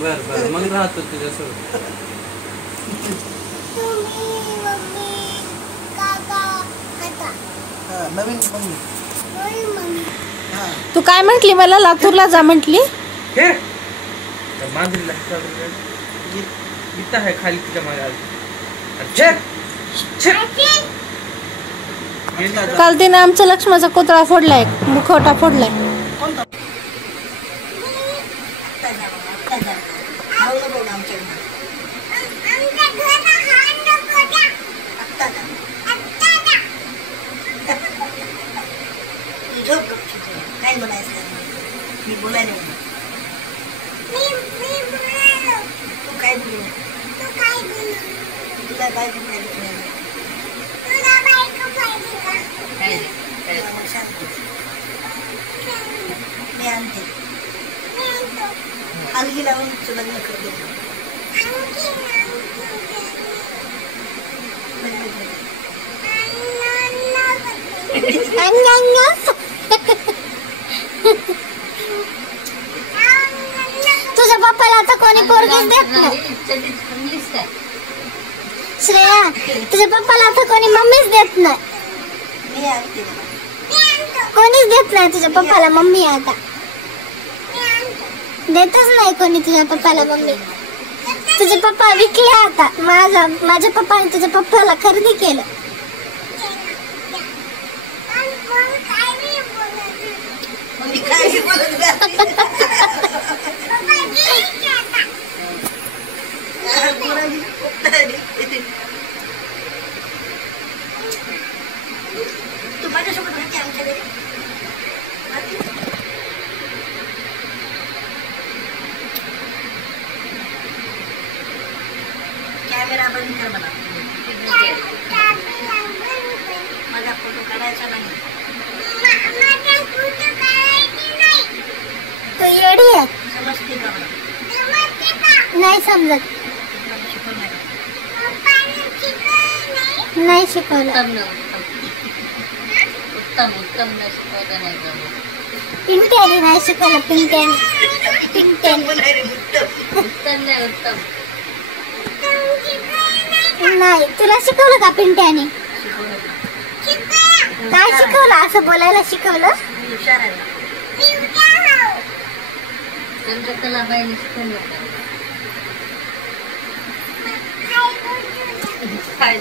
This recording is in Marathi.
बर बर मग राहतो तुझ्यासोबत. नवीन मम्मी. तू काय म्हंटली मला? लातूरला जा म्हंटली. मांजरीला इथं आहे खाली तिच्या मागे. काल तिने आमचा लक्ष्मणाचा कोतळा फोडलाय, मुखवटा फोडलाय. काय बोलायचं मी बोलायला तू काय बोलू तुला बायको पाहिजे मी आणते अलगी लावून तुझं लग्न करते. तुझ्या पप्पाला आता कोणी पोरगीच देत नाही. श्रेया, तुझ्या पप्पाला आता कोणी मम्मीच देत नाही. कोणीच देत नाही तुझ्या पप्पाला मम्मी. आता देतच नाही कोणी तुझ्या पप्पाला मम्मी. तुझे पप्पा विकले आता. माझ्या पप्पाने तुझ्या पप्पाला खरेदी केलं. तू माझ्यासोबत राहते आमच्या घरी. कॅमेरा बंद कर मला. माझा फोटो काढायचा नाही. तू येडी आहे. समजते का मला? नाही समजत. नाही शिकवलं. उत्तम नाही शिकवलं नाही. पिंट्याने नाही शिकवलं. पिंट्याने नाही. तुला शिकवलं का पिंट्याने? काय शिकवलं? असं बोलायला शिकवलं. हुशार आहे. चंद्रकला बाईने शिकवलं. काय